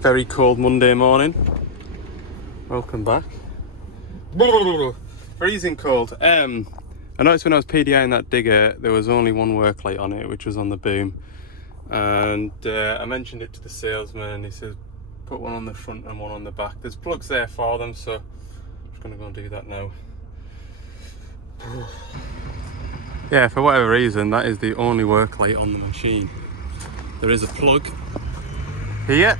Very cold Monday morning. Welcome back. Freezing cold. I noticed when I was PDIing that digger, there was only one work light on it, which was on the boom. And I mentioned it to the salesman, and he said, put one on the front and one on the back. There's plugs there for them, so I'm just going to go and do that now. Yeah, for whatever reason, that is the only work light on the machine. There is a plug here.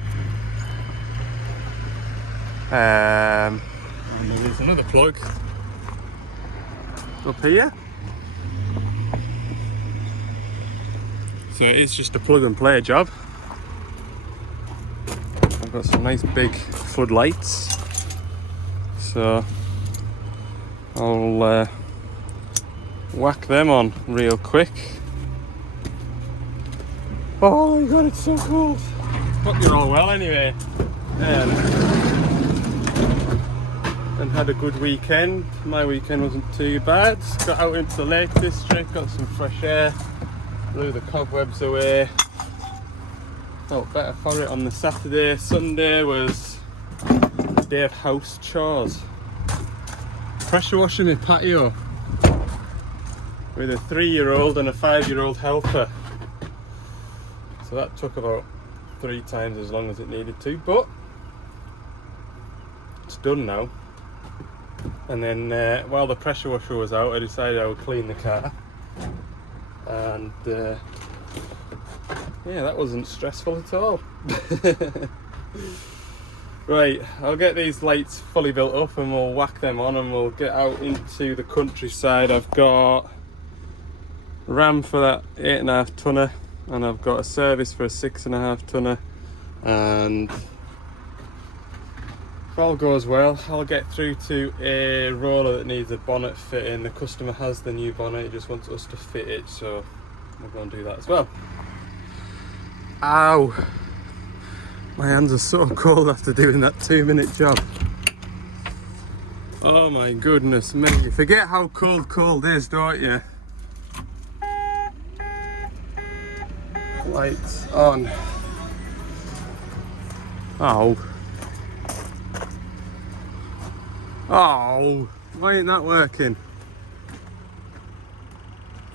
And there is another plug up here. So it is just a plug and play job. I've got some nice big floodlights. So I'll whack them on real quick. Oh my god, it's so cold. Hope you're all well anyway. And had a good weekend. My weekend wasn't too bad. Got out into the Lake District, got some fresh air, blew the cobwebs away. Felt better for it on the Saturday. Sunday was a day of house chores. Pressure washing my patio with a 3-year-old and a 5-year-old helper. So that took about 3 times as long as it needed to, but it's done now. And then while the pressure washer was out, I decided I would clean the car. And yeah, that wasn't stressful at all. Right, I'll get these lights fully built up and we'll whack them on and we'll get out into the countryside. I've got a ram for that 8.5 tonner and I've got a service for a 6.5 tonner, and if all goes well, I'll get through to a roller that needs a bonnet fitting. The customer has the new bonnet, he just wants us to fit it, so we'll go and do that as well. Ow! My hands are so cold after doing that 2-minute job. Oh my goodness me, you forget how cold is, don't you? Lights on. Oh. Oh, why ain't that working?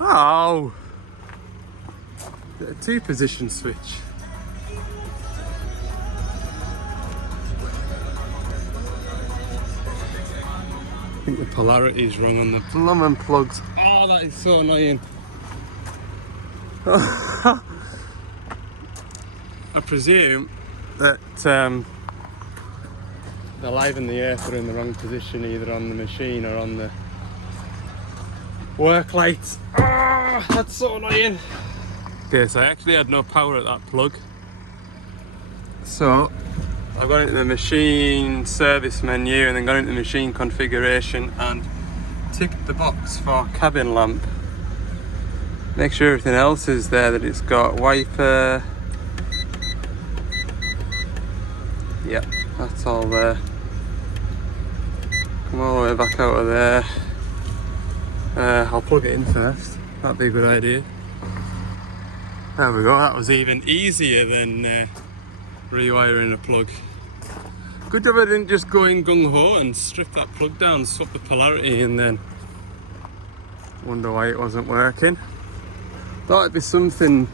Oh, a 2-position switch. I think the polarity is wrong on the blooming plugs. Oh, that is so annoying. I presume that the live and the earth are in the wrong position, either on the machine or on the work lights. Ah, that's so annoying. Okay, so I actually had no power at that plug. So I've gone into the machine service menu and then gone into the machine configuration and ticked the box for cabin lamp. Make sure everything else is there, that it's got wiper. Yep, that's all there. Come all the way back out of there. I'll plug it in first. That'd be a good idea. There we go, that was even easier than rewiring a plug. Good job I didn't just go in gung-ho and strip that plug down, swap the polarity and then wonder why it wasn't working. Thought it'd be something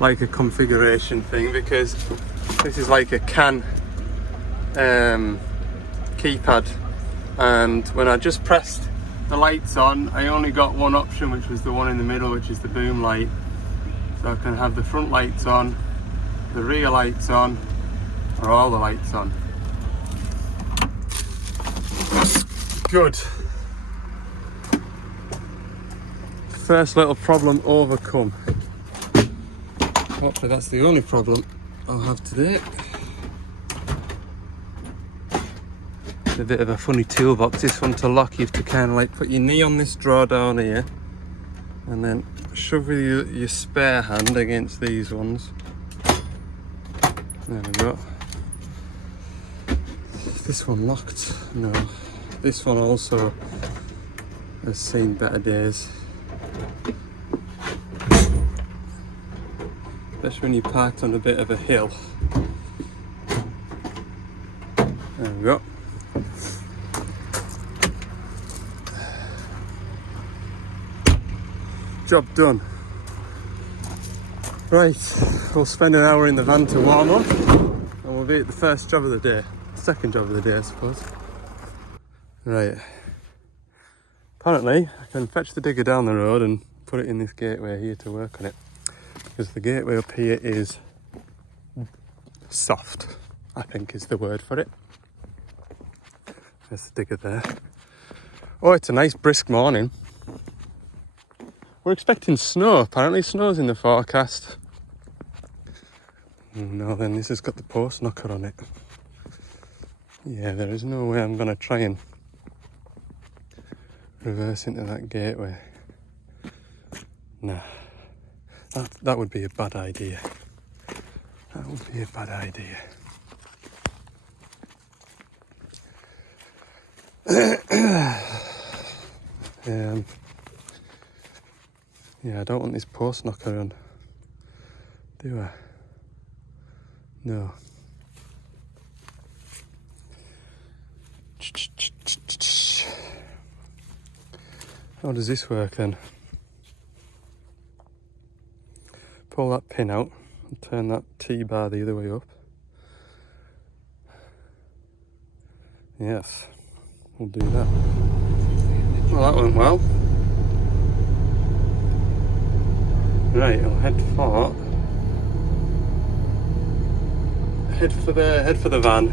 like a configuration thing, because this is like a CAN keypad, and when I just pressed the lights on, I only got one option, which was the one in the middle, which is the boom light. So I can have the front lights on, the rear lights on, or all the lights on. Good. First little problem overcome. Hopefully that's the only problem I'll have today. It's a bit of a funny toolbox, this one to lock. You have to kind of like put your knee on this drawer down here and then shove with your spare hand against these ones. There we go. Is this one locked? No. This one also has seen better days. Especially when you're parked on a bit of a hill. There we go. Job done. Right, we'll spend an hour in the van to warm up and we'll be at the first job of the day. Second job of the day, I suppose. Right. Apparently, I can fetch the digger down the road and put it in this gateway here to work on it. Because the gateway up here is soft, I think is the word for it. There's the digger there. Oh, it's a nice brisk morning. We're expecting snow, apparently. Snow's in the forecast. Oh, no, then this has got the post knocker on it. Yeah, there is no way I'm going to try and reverse into that gateway. Nah, that would be a bad idea. That would be a bad idea. Yeah, I don't want this post knocker on, do I? No. How does this work then? Pull that pin out and turn that T-bar the other way up. Yes, we'll do that. Well, that went well. Right, I'll head for the van.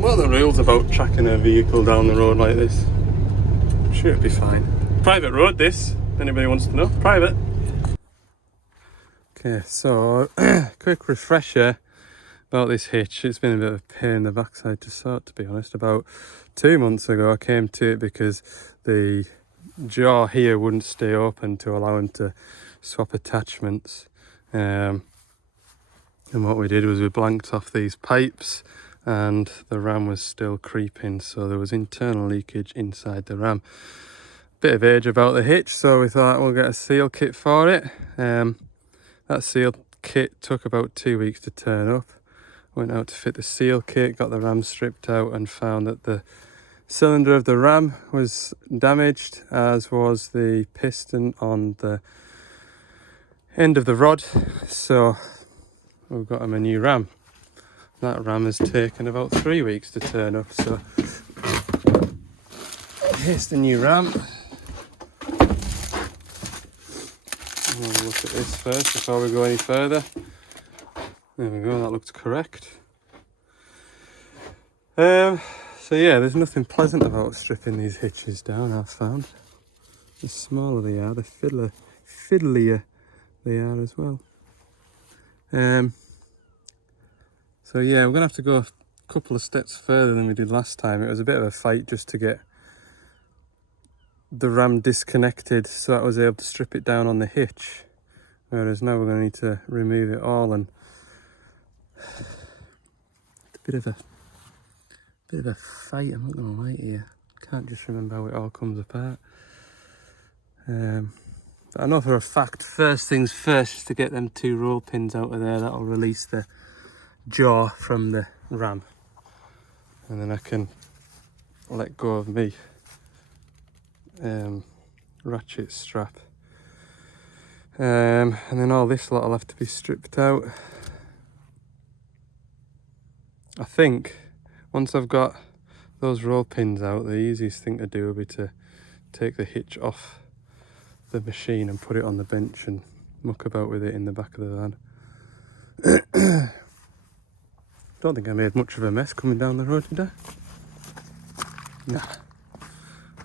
What are the rules about tracking a vehicle down the road like this? I'm sure it'll be fine. Private road this, if anybody wants to know. Private. Okay, so quick refresher about this hitch. It's been a bit of a pain in the backside to sort, to be honest. About 2 months ago I came to it because the jaw here wouldn't stay open to allow him to swap attachments. And what we did was we blanked off these pipes and the ram was still creeping, so there was internal leakage inside the ram. Bit of age about the hitch, so we thought we'll get a seal kit for it. That seal kit took about 2 weeks to turn up. Went out to fit the seal kit, got the ram stripped out and found that the cylinder of the ram was damaged, as was the piston on the end of the rod, so we've got him a new ram. That ram has taken about 3 weeks to turn up, so here's the new ram. We'll have a look at this first before we go any further. There we go, that looks correct. So yeah, there's nothing pleasant about stripping these hitches down, I've found. The smaller they are, the fiddlier they are as well. So yeah, we're going to have to go a couple of steps further than we did last time. It was a bit of a fight just to get the ram disconnected so that I was able to strip it down on the hitch. Whereas now we're going to need to remove it all, and it's a bit of a fight, I'm not going to lie to you. Can't just remember how it all comes apart. But I know for a fact, first things first, is to get them 2 roll pins out of there. That'll release the jaw from the ram. And then I can let go of me ratchet strap. And then all this lot will have to be stripped out. I think once I've got those roll pins out, the easiest thing to do will be to take the hitch off the machine and put it on the bench and muck about with it in the back of the van. Don't think I made much of a mess coming down the road, did I? Nah.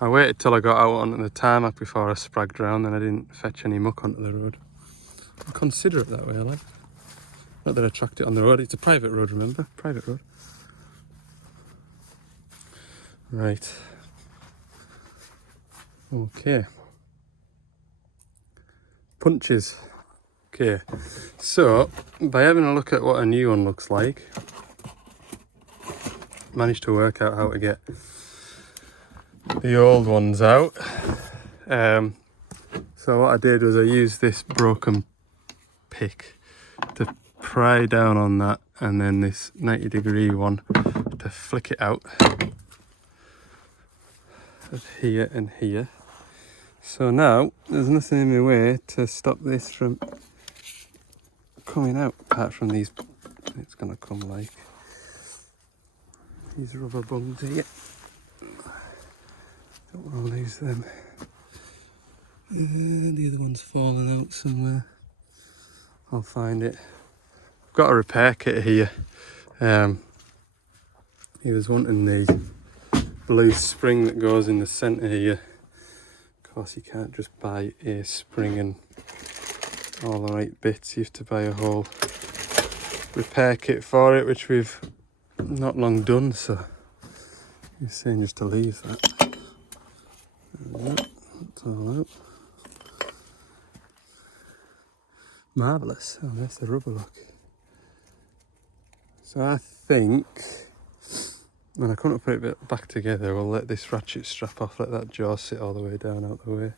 I waited till I got out onto the tarmac before I spragged round, and I didn't fetch any muck onto the road. I'm considerate that way, I like. Not that I tracked it on the road, it's a private road, remember? Private road. Right. Okay. Punches. Okay, so by having a look at what a new one looks like, managed to work out how to get the old ones out. So what I did was I used this broken pick to pry down on that, and then this 90-degree one to flick it out of here and here. So now there's nothing in my way to stop this from coming out, apart from these. It's gonna come like these rubber bungs here. Don't want to lose them. The other one's fallen out somewhere. I'll find it. I've got a repair kit here. He was wanting the blue spring that goes in the centre here. Of course, you can't just buy a spring and all the right bits. You have to buy a whole repair kit for it, which we've not long done. So he's saying just to leave that. That's all out. Marvellous. Oh, there's the rubber, look. So I think, when I come to put it back together, we'll let this ratchet strap off, let that jaw sit all the way down out the way.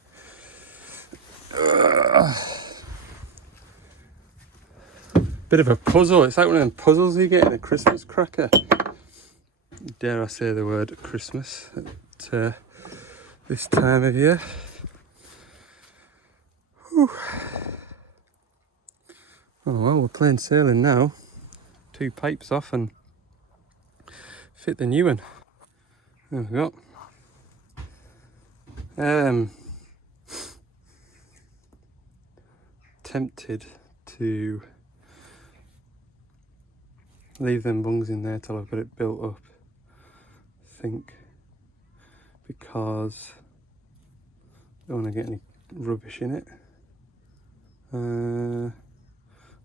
Bit of a puzzle. It's like one of them puzzles you get in a Christmas cracker. Dare I say the word Christmas at this time of year. Whew. Oh well, we're plain sailing now. 2 pipes off and fit the new one. There we go. Tempted to leave them bungs in there till I've got it built up. I think because I don't want to get any rubbish in it.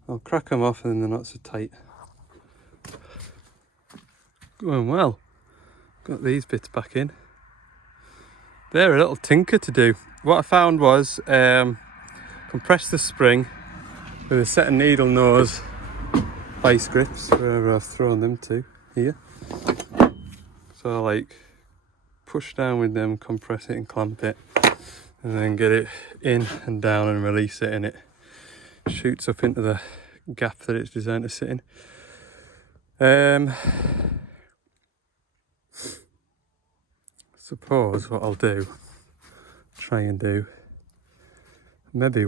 I'll crack them off and then they're not so tight. Going well. Got these bits back in. They're a little tinker to do. What I found was compress the spring with a set of needle nose vice grips, wherever I've thrown them to here. So I like push down with them, compress it and clamp it, and then get it in and down and release it, and it shoots up into the gap that it's designed to sit in. Suppose what I'll do, try and do, maybe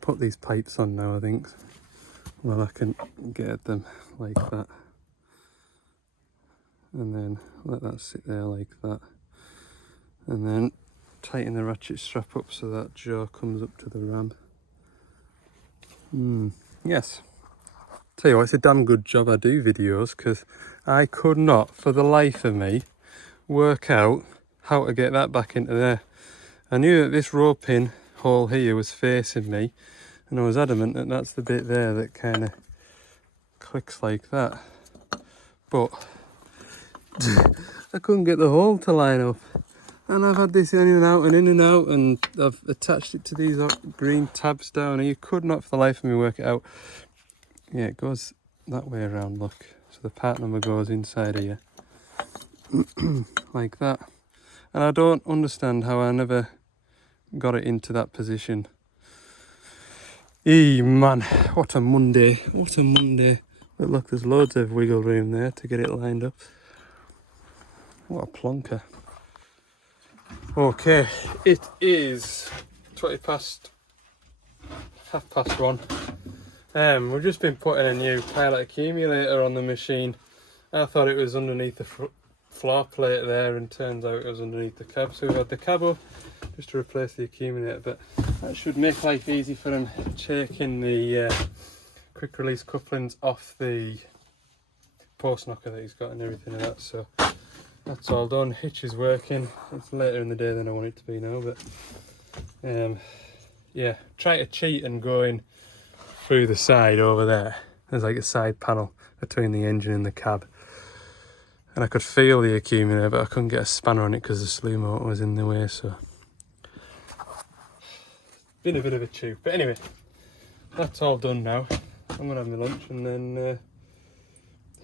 put these pipes on now, I think. Well, I can get them like that, and then let that sit there like that, and then tighten the ratchet strap up so that jaw comes up to the ram. Yes. Tell you what, it's a damn good job I do videos, because I could not, for the life of me, work out how to get that back into there. I knew that this row pin hole here was facing me, and I was adamant that that's the bit there that kind of clicks like that. But I couldn't get the hole to line up. And I've had this in and out and in and out, and I've attached it to these green tabs down, and you could not for the life of me work it out. Yeah, it goes that way around, look. So the part number goes inside here. Like that. And I don't understand how I never got it into that position. Man, what a Monday. What a Monday. But look, there's loads of wiggle room there to get it lined up. What a plonker. Okay, it is 1:30. We've just been putting a new pilot accumulator on the machine. I thought it was underneath the floor plate there, and turns out it was underneath the cab. So we've had the cab up just to replace the accumulator, but that should make life easy for him, taking the quick release couplings off the post knocker that he's got and everything like that. So that's all done. Hitch is working. It's later in the day than I want it to be now, but yeah, try to cheat and go in through the side over there. There's like a side panel between the engine and the cab, and I could feel the accumulator, but I couldn't get a spanner on it because the slew motor was in the way. So been a bit of a chew, but anyway, that's all done now. I'm gonna have my lunch and then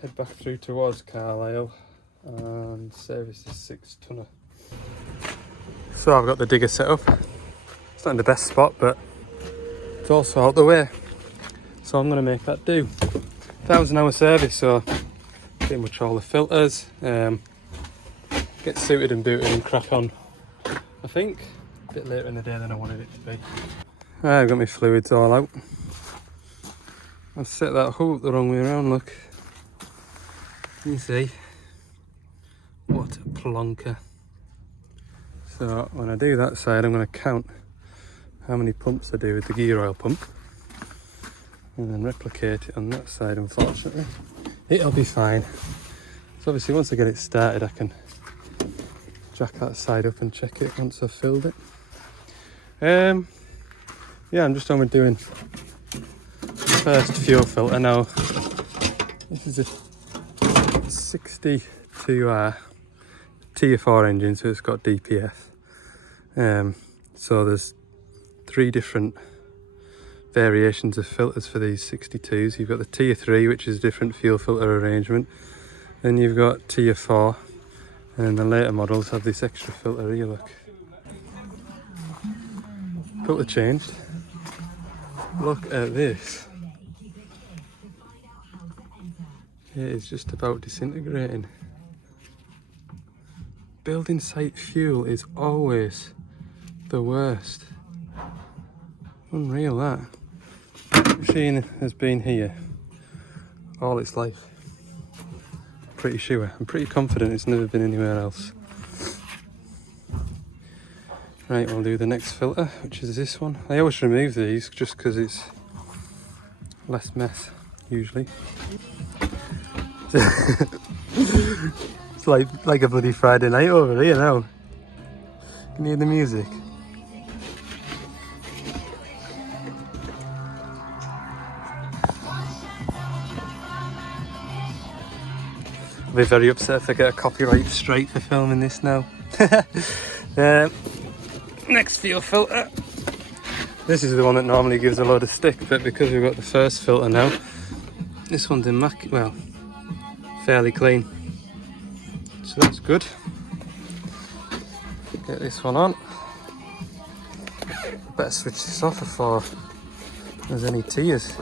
head back through towards Carlisle and service this 6-tonner. So I've got the digger set up. It's not in the best spot, but it's also out the way, so I'm going to make that do. 1,000 hour service, so pretty much all the filters. Get suited and booted and crack on, I think. A bit later in the day than I wanted it to be. Right, I've got my fluids all out. I've set that hole the wrong way around, look. Can you see? What a plonker. So when I do that side, I'm going to count how many pumps I do with the gear oil pump. And then replicate it on that side, unfortunately. It'll be fine. So obviously once I get it started, I can jack that side up and check it once I've filled it. Yeah, I'm just on with doing the first fuel filter now. This is a 62R Tier 4 engine, so it's got DPF. So there's 3 different variations of filters for these 62s. You've got the Tier 3, which is a different fuel filter arrangement. Then you've got Tier 4, and the later models have this extra filter here, look. Filter changed. Look at this. It is just about disintegrating. Building site fuel is always the worst. Unreal, that. The machine has been here all its life. Pretty sure. I'm pretty confident it's never been anywhere else. Right, we'll do the next filter, which is this one. I always remove these just because it's less mess, usually. It's like a bloody Friday night over here now. Can you hear the music? I'll be very upset if I get a copyright strike for filming this now. Next fuel filter. This is the one that normally gives a load of stick, but because we've got the first filter now, this one's well, fairly clean. So that's good. Get this one on. Better switch this off before there's any tears.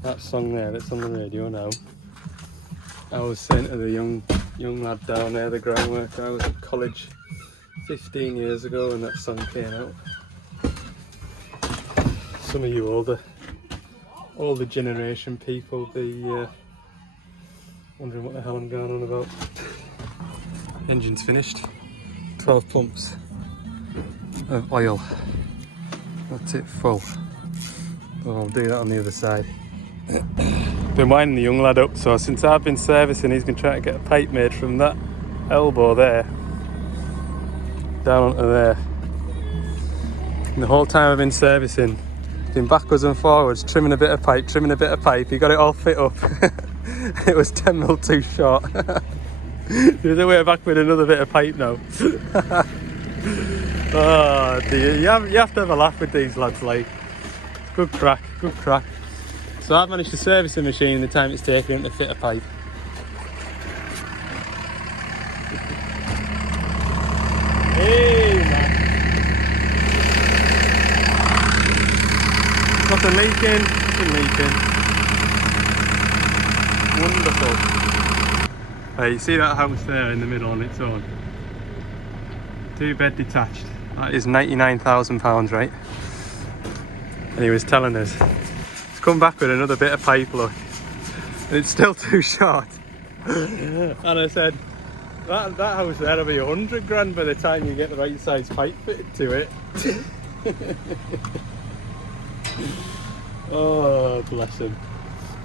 That song there that's on the radio now, I was saying to the young lad down there, the ground worker, I was at college 15 years ago when that song came out. Some of you older generation people be wondering what the hell I'm going on about. Engine's finished. 12 pumps of oil. That's it, full. So I'll do that on the other side. Been winding the young lad up, so since I've been servicing, he's been trying to get a pipe made from that elbow there down onto there. And the whole time I've been servicing, been backwards and forwards, trimming a bit of pipe. He got it all fit up. It was 10 mil too short. There's a way back with another bit of pipe now. Oh dear, you have to have a laugh with these lads, like. Good crack, good crack. So I've managed to service the machine in the time it's taken to fit a pipe. Hey man. Nothing leaking. Wonderful. Hey, you see that house there in the middle on its own? 2-bed detached. That is £99,000, right? And he was telling us, he's come back with another bit of pipe, look. And it's still too short. And I said, that house there will be 100 grand by the time you get the right size pipe fitted to it. Oh, bless him.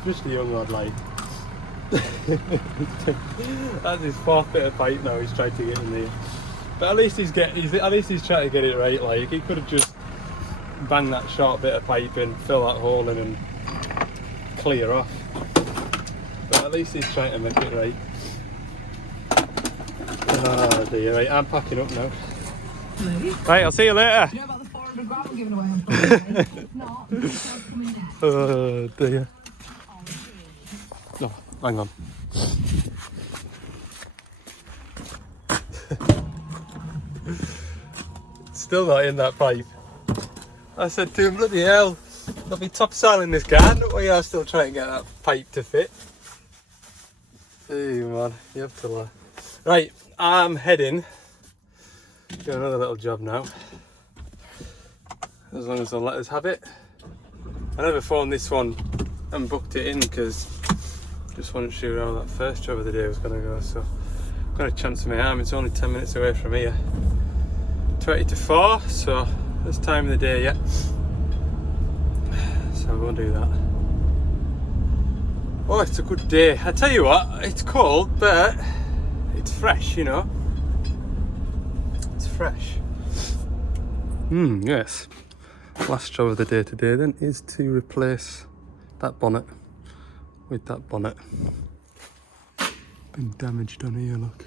Just a young lad, like. That's his 4th bit of pipe now he's tried to get in there. But at least he's trying to get it right, like. He could have just banged that short bit of pipe in, fill that hole in and clear off. But at least he's trying to make it right. Oh dear, right, I'm packing up now. Really? Right, I'll see you later. Do you know about the 400 grand I'm giving away on Friday? If not, it's coming next. Oh dear. Oh, hang on. Still not in that pipe. I said to him, bloody hell, there'll be topsoil in this garden. We are still trying to get that pipe to fit. Hey man, you have to laugh. Right, I'm heading to another little job now. As long as they'll let us have it. I never phoned this one and booked it in because just wasn't sure how that first job of the day was going to go. So I've got a chance of my arm. It's only 10 minutes away from here. 20 to 4, so there's time of the day yet. So we'll do that. Oh, it's a good day. I tell you what, it's cold, but it's fresh, you know. It's fresh. Yes. Last job of the day today then is to replace that bonnet with that bonnet. Been damaged on here, look.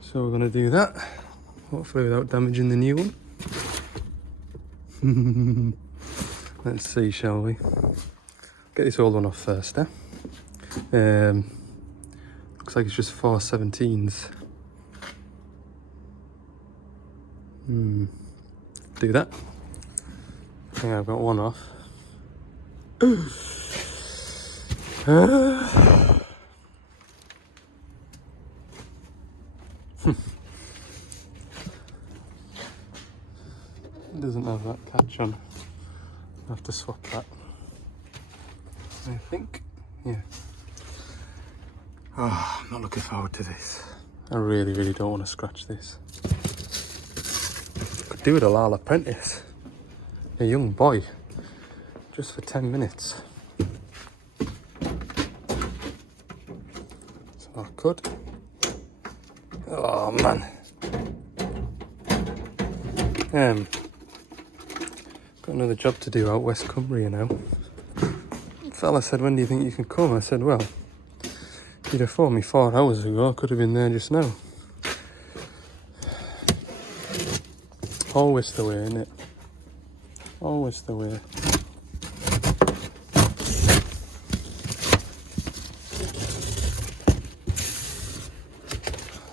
So we're going to do that, hopefully without damaging the new one. Let's see, shall we? Get this old one off first, eh? Looks like it's just 417s. Do that. I think I've got one off. It doesn't have that catch on. I have to swap that. I think, yeah. Oh, I'm not looking forward to this. I really don't want to scratch this. Could do it a Lal apprentice. A young boy. Just for 10 minutes. So I could. Oh man. Got another job to do out West Cumbria now. Fella said, when do you think you can come? I said, well, you'd have phoned me 4 hours ago. I could have been there just now. Always the way, innit? Always the way.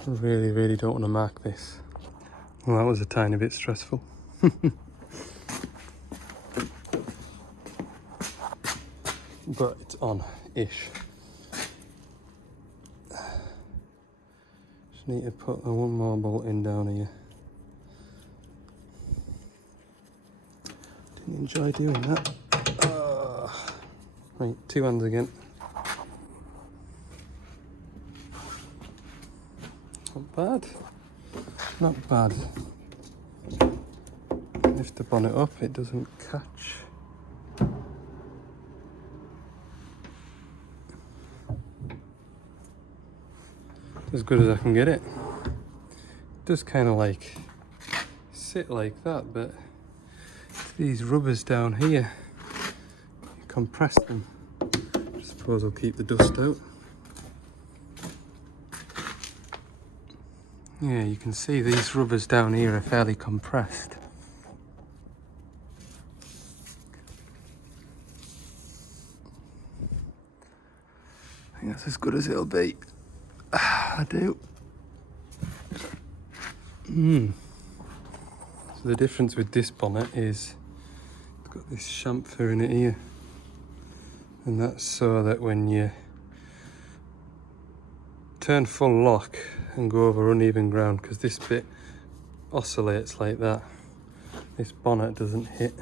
I really don't want to mark this. Well, that was a tiny bit stressful. But it's on-ish. Just need to put one more bolt in down here. Didn't enjoy doing that. Right, 2 hands again. Not bad. Not bad. Lift the bonnet up, it doesn't catch. As good as I can get it. It does kind of like sit like that, but these rubbers down here, you compress them. I suppose I'll keep the dust out. Yeah, you can see these rubbers down here are fairly compressed. I think that's as good as it'll be. I do. So the difference with this bonnet is it's got this chamfer in it here, and that's so that when you turn full lock and go over uneven ground, because this bit oscillates like that, this bonnet doesn't hit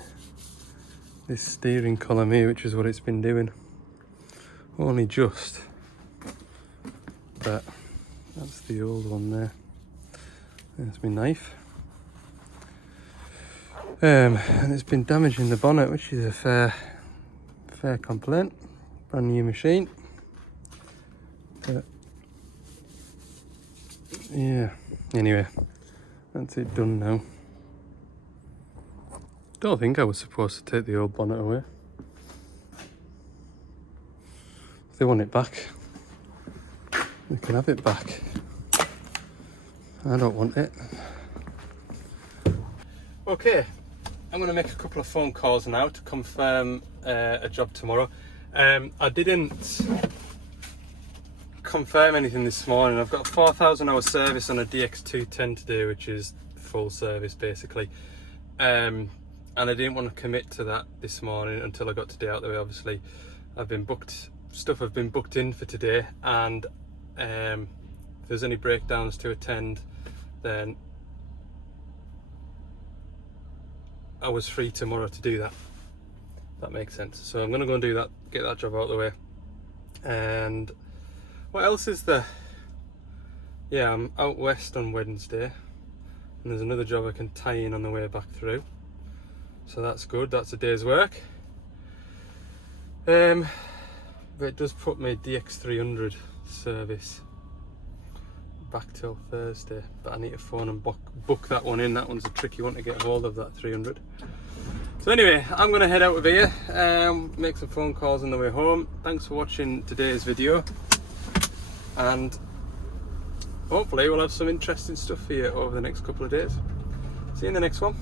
this steering column here, which is what it's been doing. Only just. But that's the old one there. There's my knife. And it's been damaging the bonnet, which is a fair complaint. Brand new machine. But yeah, anyway, that's it done now. Don't think I was supposed to take the old bonnet away. If they want it back, they can have it back. I don't want it. Okay, I'm going to make a couple of phone calls now to confirm a job tomorrow. I didn't confirm anything this morning. I've got a 4,000 hour service on a DX210 to do, which is full service basically. and I didn't want to commit to that this morning until I got today out of the way. Obviously I've been booked in for today, and if there's any breakdowns to attend, then I was free tomorrow to do that. That makes sense. So I'm gonna go and do that, get that job out of the way. And what else is there? Yeah, I'm out west on Wednesday, and there's another job I can tie in on the way back through. So that's good, that's a day's work. But it does put my DX300 service back till Thursday, but I need to phone and book that one in. That one's a tricky one to get hold of, that 300. So anyway, I'm going to head out of here, make some phone calls on the way home. Thanks for watching today's video, and hopefully we'll have some interesting stuff for you over the next couple of days. See you in the next one.